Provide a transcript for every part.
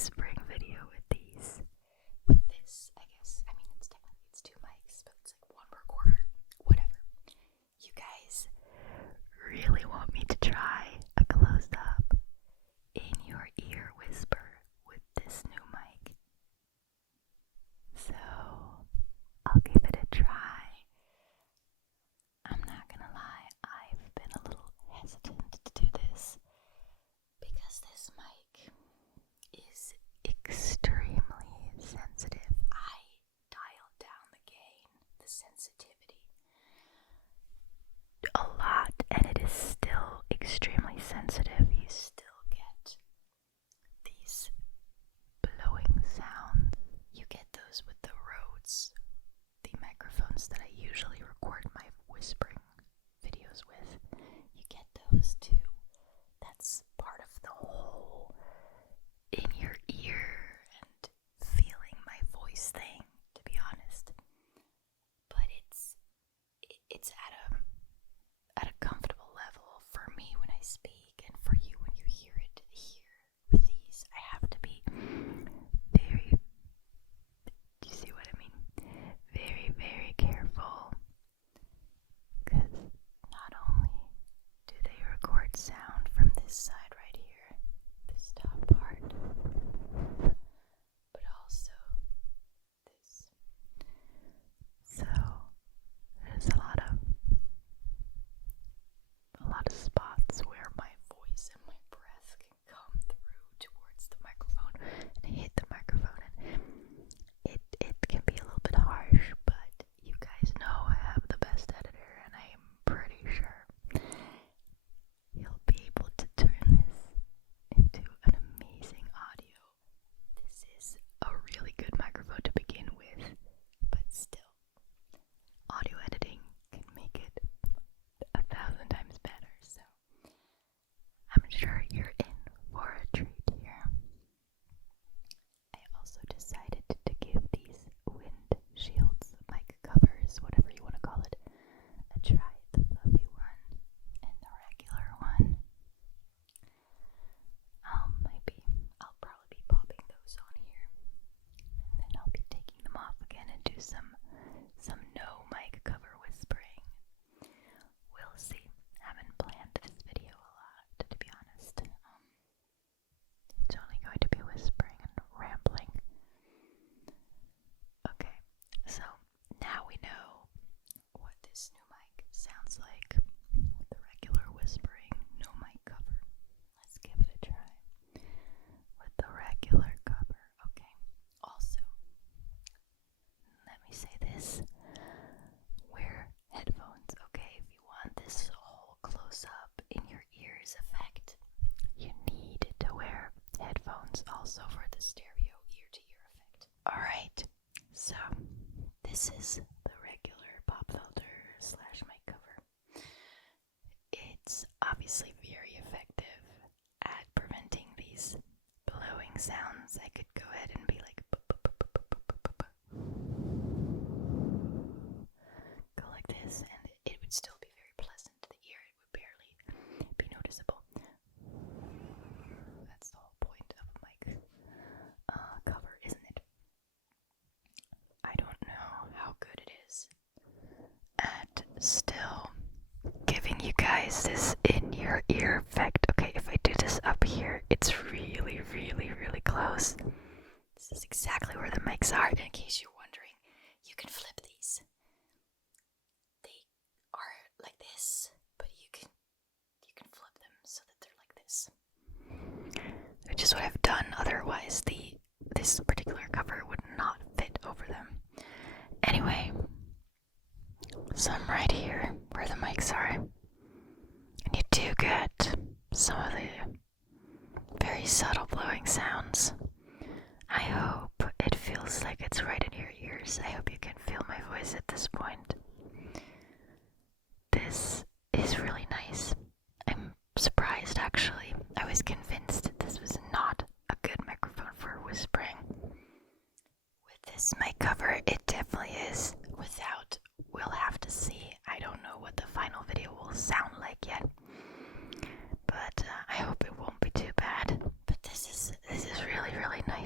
whispering video with these. With this, I guess. I mean, it's two mics, but it's like one recorder. Whatever. You guys really want me to try a close-up in your ear whisper with this new mic. So, I'll give it a try. I'm not gonna lie, I've been a little hesitant to do this because this mic is extremely sensitive. I dialed down the gain, the sensitivity, a lot, and it is still extremely sensitive. You still get these blowing sounds. You get those with the Rhodes, the microphones that I usually record my whispering videos with. You get those too. That's part of the whole in your ear and feeling my voice thing, to be honest. But it's at a comfortable level for me when I speak, and for you when you hear it here with these. I have to be very, do you see what I mean? Very, very careful, because not only do they record sound from this side right here, this top part, but also this. So there's a lot of spots where my voice and my breath can come through towards the microphone and hit the microphone, and it can be a little bit harsh, but you guys know I have the best editor, and I am pretty sure he'll be able to turn this into an amazing audio. This is a really good microphone to begin with, but still, audio editing can make it 1,000 times better, so I'm sure you're in for a treat here. I also decided to give these wind shields, mic covers, whatever you want to call it, a try. The fluffy one and the regular one. I'll probably be popping those on here, and then I'll be taking them off again and do some no mic cover whispering. We'll see. Haven't planned this video a lot, to be honest. It's only going to be whispering and rambling. Okay, so now we know what this new mic sounds like with the regular whispering no mic cover. Let's give it a try with the regular cover. Okay, also, let me say this. Wear headphones, okay? If you want this whole close-up in your ears effect, you need to wear headphones also for the stereo ear-to-ear effect. Alright, so this is the regular pop filter / mic cover. It's obviously very effective at preventing these blowing sounds. I could go ahead and be like go like this, and it would still be very pleasant to the ear. It would barely be noticeable. That's the whole point of a mic cover, isn't it? I don't know how good it is at still giving you guys this in your ear effect. Okay, if I do this up here, it's really, really, really close. This is exactly where the mics are. In case you're wondering, you can flip these. They are like this, but you can flip them so that they're like this, which is what I've done. Otherwise, this particular cover would not fit over them. Anyway, so I'm right here where the mics are, and you do get some of the very subtle blowing sounds. I hope it feels like it's right in your ears. I hope you can feel my voice at this point. This is really nice. I'm surprised, actually. I was convinced this was not a good microphone for whispering. With this mic cover, it definitely is. Without, we'll have to see. I don't know what the final video will sound like yet, but I hope it won't be too bad. But this is really, really nice.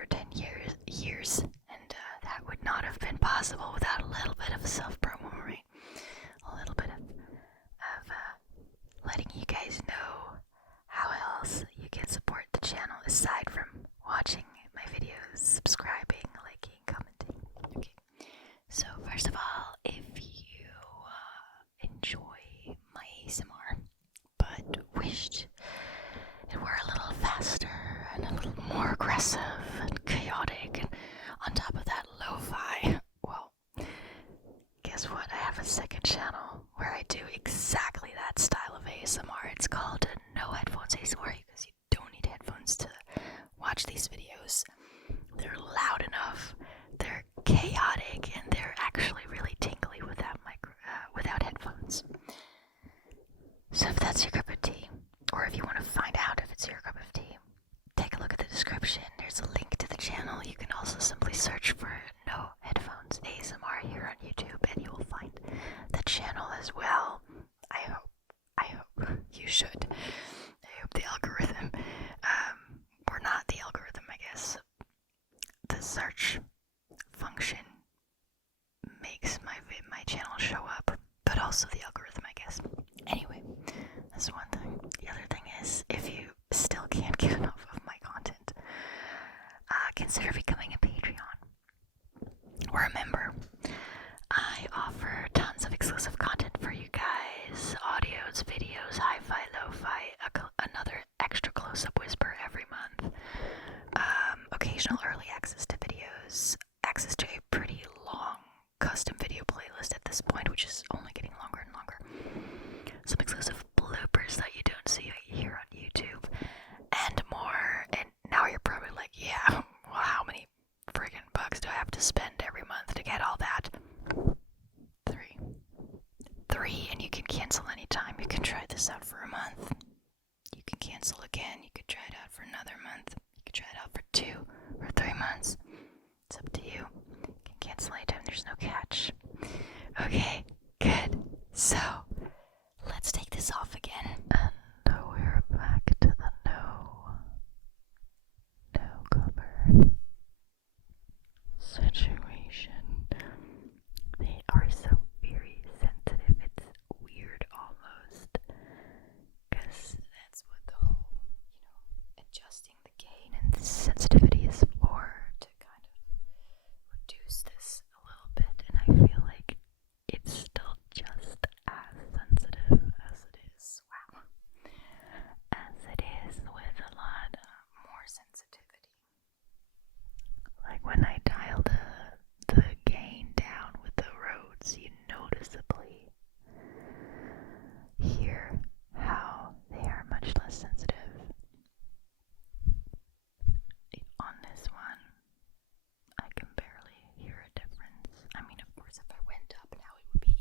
for 10 years, and that would not have been possible without a little bit of self-promo, right? A little bit of letting you guys know how else you can support the channel aside from watching my videos, subscribing, liking, commenting. Okay. So first of all, if you enjoy my ASMR, but wished it were a little faster and a little more aggressive and chaotic, and on top of that, lo-fi, well, guess what? I have a second channel where I do exactly that style of ASMR. It's called No Headphones ASMR because you don't need headphones to watch these videos. They're loud enough, they're chaotic, and they're actually really tingly without headphones. So if that's your cup of tea, or if you want to find out if it's your cup of tea, take a look at the description. There's a link to the channel. You can also simply search for No Headphones ASMR here on YouTube, and you will find the channel as well. I hope you should. I hope the algorithm, or not the algorithm, I guess, the search function makes my channel show up, but also the algorithm, I guess. Anyway, that's one thing. The other thing is, if you still can't get enough of my content, consider becoming a Patreon or a member. I offer tons of exclusive content for you guys: audios, videos, hi-fi, lo-fi, another extra close-up whisper every month, occasional early access to videos, access to a pretty long custom video playlist at this point, which is only getting longer and longer, some exclusive bloopers that you don't see here on YouTube, and more. And now you're probably like, yeah, well, how many friggin' bucks do I have to spend every month to get all that? Three, and you can cancel anytime. You can try this out for a month. You can cancel again. You could try it out for another month. You could try it out for 2 or 3 months. It's up to you. You can cancel anytime. There's no catch. Okay, good. So, let's take this off again. And we're back to the no cover situation. They are so very sensitive. It's weird almost, because that's what the whole, adjusting the gain and the sensitivity is for, to kind of reduce this a little bit. And I feel like it's still just as sensitive as it is, as it is with a lot more sensitivity. Like when I dial the gain down with the Rhodes, you noticeably hear how they are much less sensitive. On this one, I can barely hear a difference. I mean, of course, if I went up now, it would be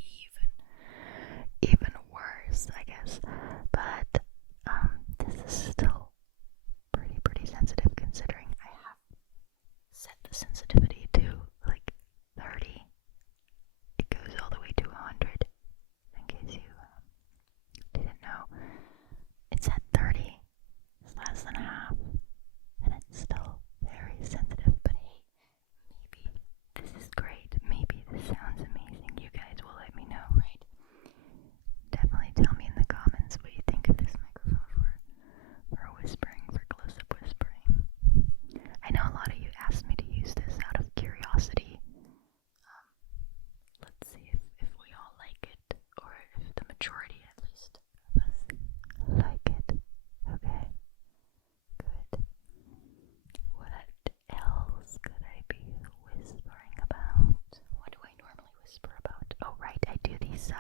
even worse, I guess. But this is still pretty sensitive, considering I have set the sensitivity to like 30. It goes all the way to 100. In case you didn't know, it's at 30. It's less than half, and it's still very sensitive. But hey, maybe this is great. Maybe this sounds amazing. You guys will let me know, right? Definitely tell me in the comments what you think of this microphone for whispering, for close-up whispering. I know a lot of you asked me to use this out of curiosity. Let's see if we all like it, or if the majority, at least, of us like it. Okay, good. What else could I be whispering about? What do I normally whisper about? Oh, right, I do these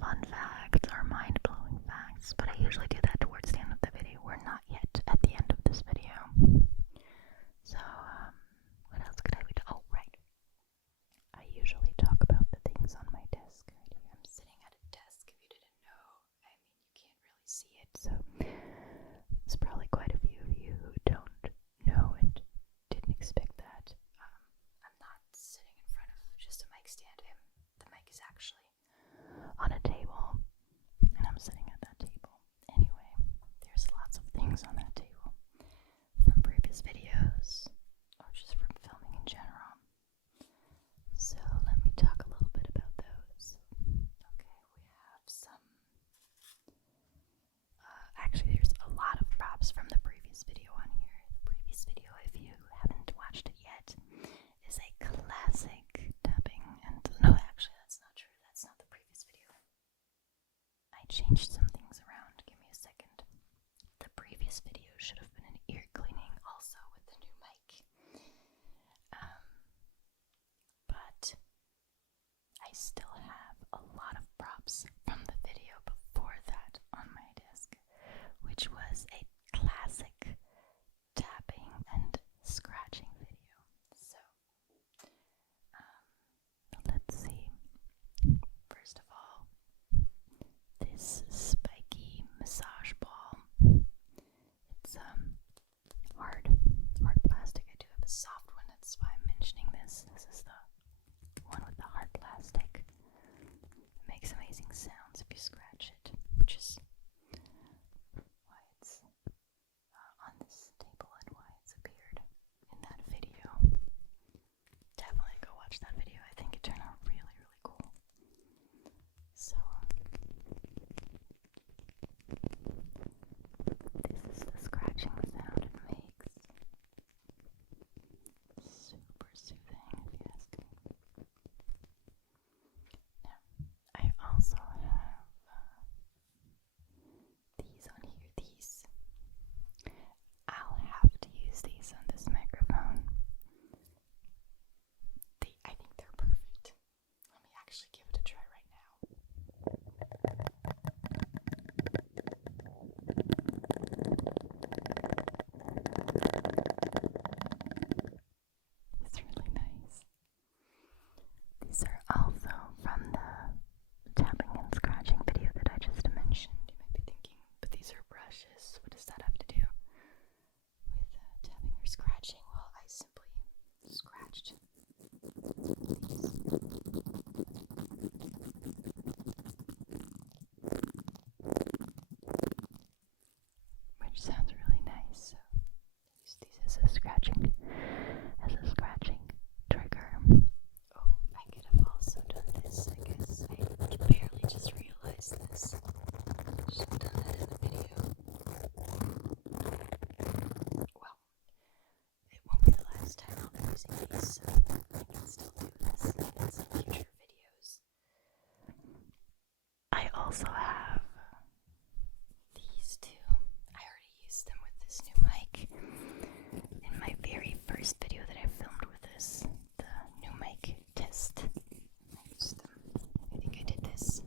fun facts or mind-blowing facts, but I usually do that towards the end of the video. We're not yet at the end of this video. So, what else could I be doing? Oh, right. I usually talk about the things on my desk right here. I'm sitting at a desk, if you didn't know. I mean, you can't really see it, so there's probably quite a few of you who don't know and didn't expect that. I'm not sitting in front of just a mic stand. The mic is actually on a table, and I'm sitting at that table. Anyway, props from the previous video on here. The previous video, if you haven't watched it yet, is a classic tapping. And no, actually, that's not true. That's not the previous video. I changed some things around. Give me a second. The previous video should have been an ear cleaning also with the new mic. But I still have a lot of props from the video before that on my desk, which was a classic tapping and scratching video. So, let's see. First of all, this spiky massage ball. It's hard plastic. I do have a soft one, that's why I'm mentioning this. This is the one with the hard plastic. It makes amazing sounds if you scratch it, which is why it's on this table and why it's appeared in that video. Definitely go watch that video. I think it turned out really, really cool. So, this is the scratching sound it makes. Super soothing, if you ask me. Now, I also have these on here. These. I'll have to use these on this microphone. I think they're perfect. Let me actually give it a try right now. It's really nice. These are also from the tapping and scratching video that I just mentioned. You might be thinking, but these are brushes. What does that have to do with tapping or scratching? Well, I simply scratched these. Which sounds really nice. So use these as a scratching trigger. Oh, I could have also done this, I guess. I barely just realized this. Should have done that in the video. Well, it won't be the last time I'll be using these, so I can still do this in some future videos. I also have these two. I already used them with this new mic in my very first video that I filmed with this, the new mic test. I used them. I think I did this.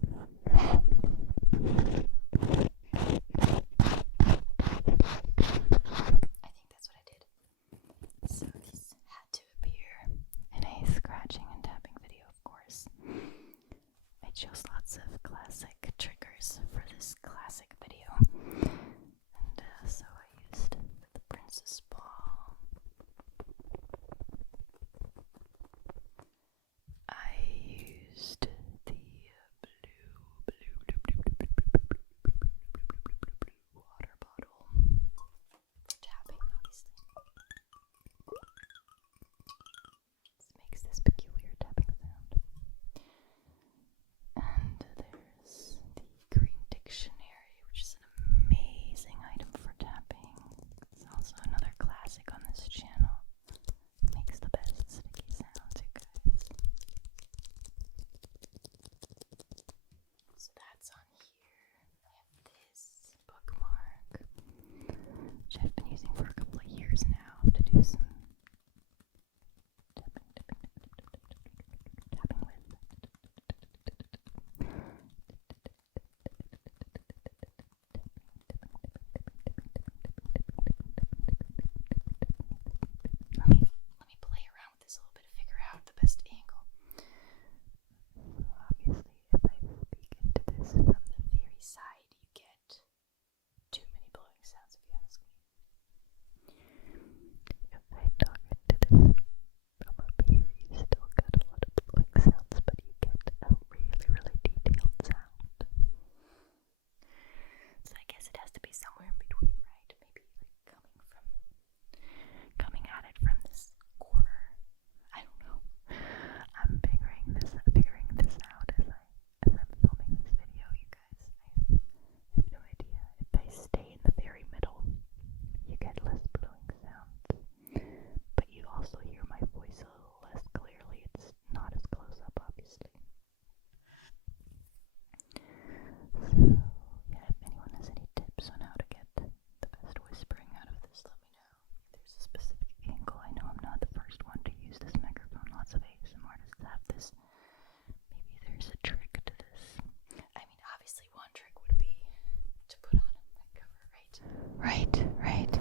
Right.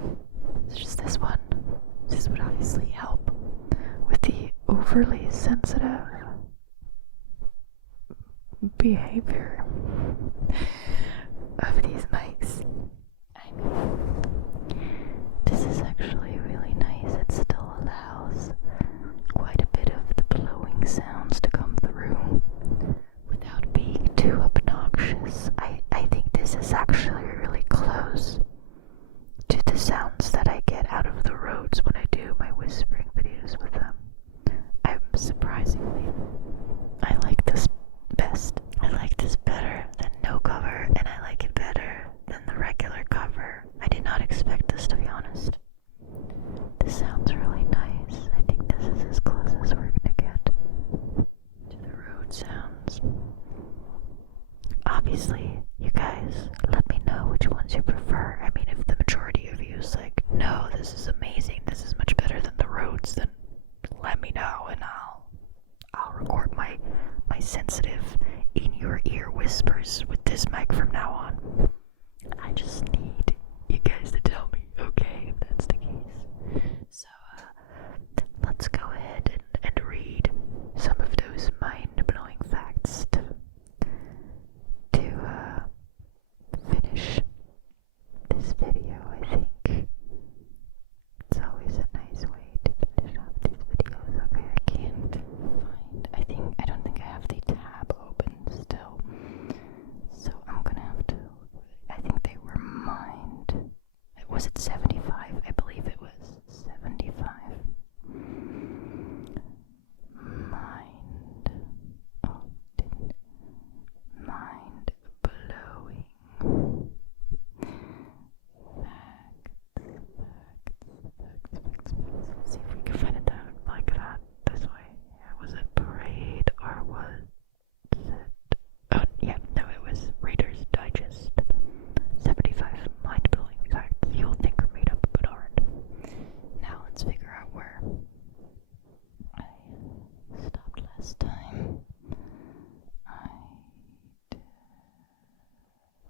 It's just this one. This would obviously help with the overly sensitive behavior of these mics. I mean, this is actually really nice. It still allows quite a bit of the blowing sounds to come through without being too obnoxious. I think this is actually really close to the sounds that I get out of the roads when I do my whispering videos with them. Surprisingly, I like this best. I like this better than no cover, and I like it better than the regular cover. I did not expect this, to be honest. This sounds really nice. I think this is as close as we're gonna get to the road sounds. Obviously, you guys, let me know which ones you prefer. I mean, if the majority of you is like, no, this is amazing, this is much better than the roads, then let me know and I'll record my sensitive in-your-ear whispers with this mic from now on. I just need you guys to tell me, okay, if that's the case. So, let's go ahead and read some of those mind-blowing facts to finish this video. I think it's always a nice way to finish off these videos. Okay, I don't think I have the tab open still, so I'm gonna have to, I think they were mined. Was it 75? I believe it was 75. Mind blowing facts. Let's see if we can find it down like that this way. Yeah, was it parade or was it? Oh, yeah, no, it was Reader's Digest. 75 mind blowing facts you'll think are made up but aren't. Now let's figure out where I stopped last time.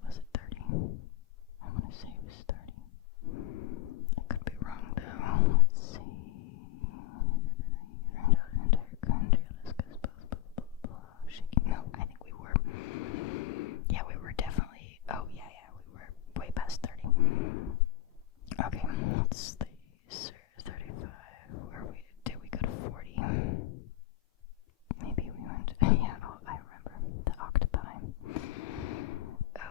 Was it 30? I want to say it was 30. I could be wrong though. Let's see. Entire country, shaking. No, I think we were. Yeah, we were definitely. Oh, yeah, we were way past 30. Okay, let's see. 35. Did we go to 40? Maybe we went. Yeah, I remember. The octopi.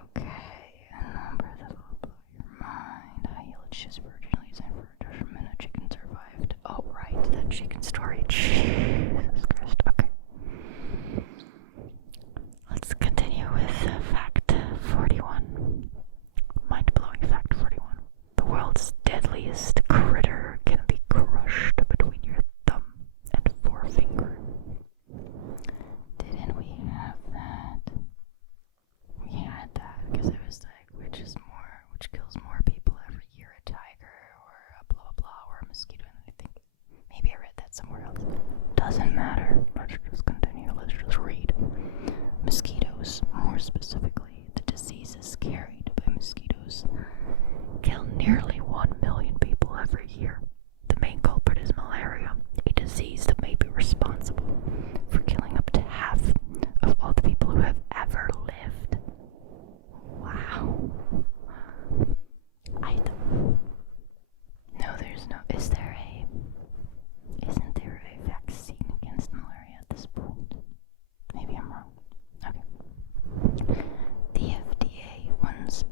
Okay, a number that will blow your mind. High-yield chips were originally designed for reduction. A chicken survived. Oh, right, that chicken story. Jesus Christ. Okay. Let's continue with fact 41. Mind-blowing fact 41. The world's deadliest critter can be crushed between your thumb and forefinger. Didn't we have that? We had that because it was like which kills more people every year, a tiger or a blah blah or a mosquito. And I think maybe I read that somewhere else. Doesn't matter. Let's just continue. Let's just read. Mosquitoes, more specifically, the diseases carried by mosquitoes, kill nearly 1 million people every year. The main culprit is malaria, a disease that may be responsible for killing up to half of all the people who have ever lived. Wow. Isn't there a vaccine against malaria at this point? Maybe I'm wrong. Okay. The FDA once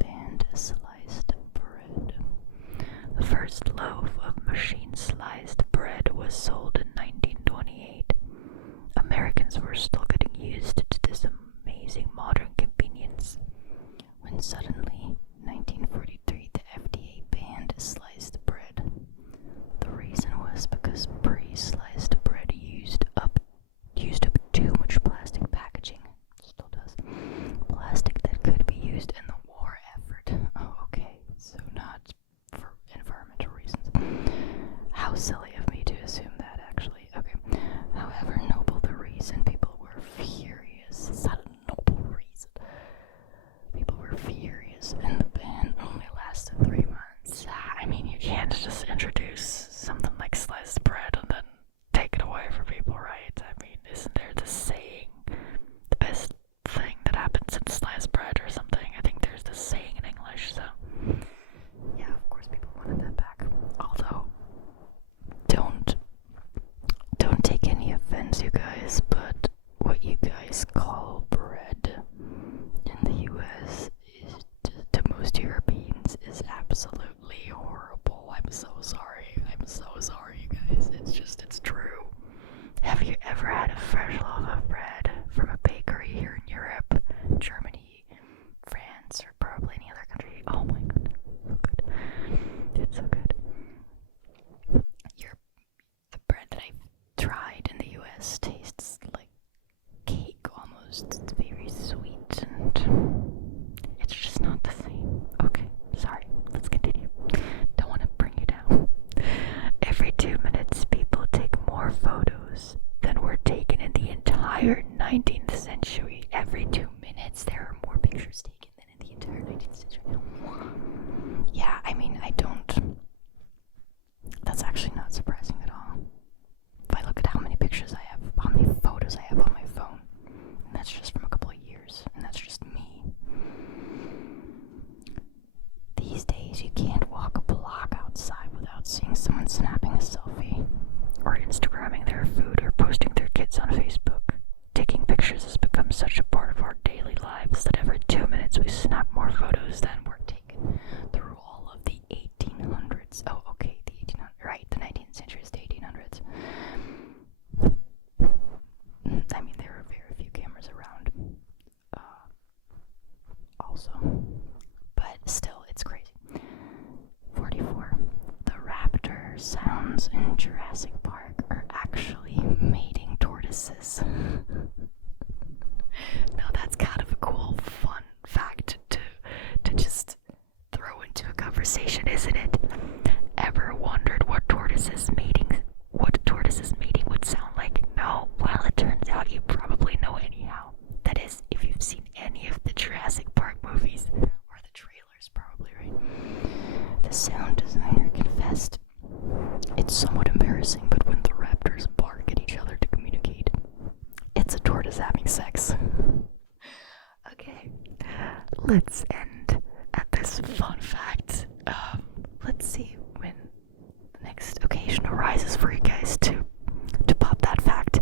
absolutely horrible. I'm so sorry. I'm so sorry, you guys. It's true. Have you ever had a fresh loaf of bread from a bakery here in Europe, Germany, France, or probably any other country? Oh my god, so good. It's so good. The bread that I've tried in the US tastes like cake almost. It's very sweet and it's just not the same. Okay, sorry, let's continue. Don't want to bring you down. Every 2 minutes, people take more photos than were taken in the entire 19th century. Every 2 minutes, there are more pictures taken than in the entire 19th century. Yeah, I mean, that's actually not surprising at all. If I look at how many pictures I have, how many photos I have on my phone, and that's just from a couple of years, and that's just me. These days, you can't walk a block outside without seeing someone snapping a selfie, or Instagramming their food, or posting their kids on Facebook. Taking pictures has become such a part of our daily lives that every 2 minutes we snap more photos than were taken through all of the 1800s. Oh, okay, the 1800s, right, the 19th century is the 1800s. I mean, there are very few cameras around, also, but still, it's crazy. 44. The raptor sounds in Jurassic Park are actually mating tortoises. Now that's kind of a cool, fun fact to just throw into a conversation, isn't it? Ever wondered what tortoises mating would sound like? No? Well, it turns out you probably know anyhow. That is, if you've seen any of the Jurassic Park movies, or the trailers probably, right? The sound designer confessed, it's somewhat embarrassing, but when the raptors bark at each other to communicate, it's a tortoise having sex. Okay, let's end at this fun fact. Let's see when the next occasion arises for you guys to pop that fact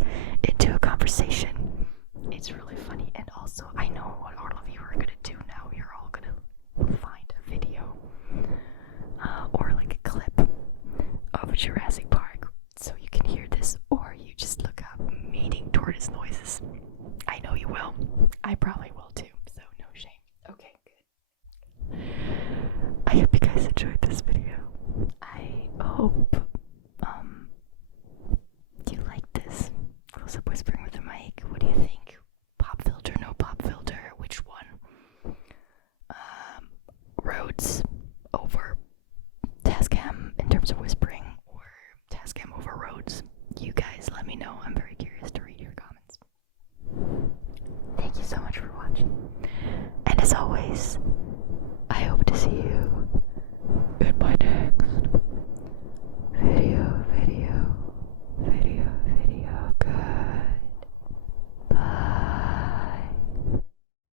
into a conversation. It's really funny, and also I know what all of you are gonna do now. You're all gonna find a video or like a clip of Jurassic Park so you can hear this, or you just look up mating tortoise noises. I know you will. I probably will too, so no shame. Okay, good. I hope you guys enjoyed this video. I hope you like this close-up whispering with a mic. What do you think? Pop filter, no pop filter? Which one? Rhodes over Tascam in terms of whispering, or Tascam over Rhodes? You guys let me know. I'm very curious to read your comments. Thank you so much for watching. And as always, I hope to see you in my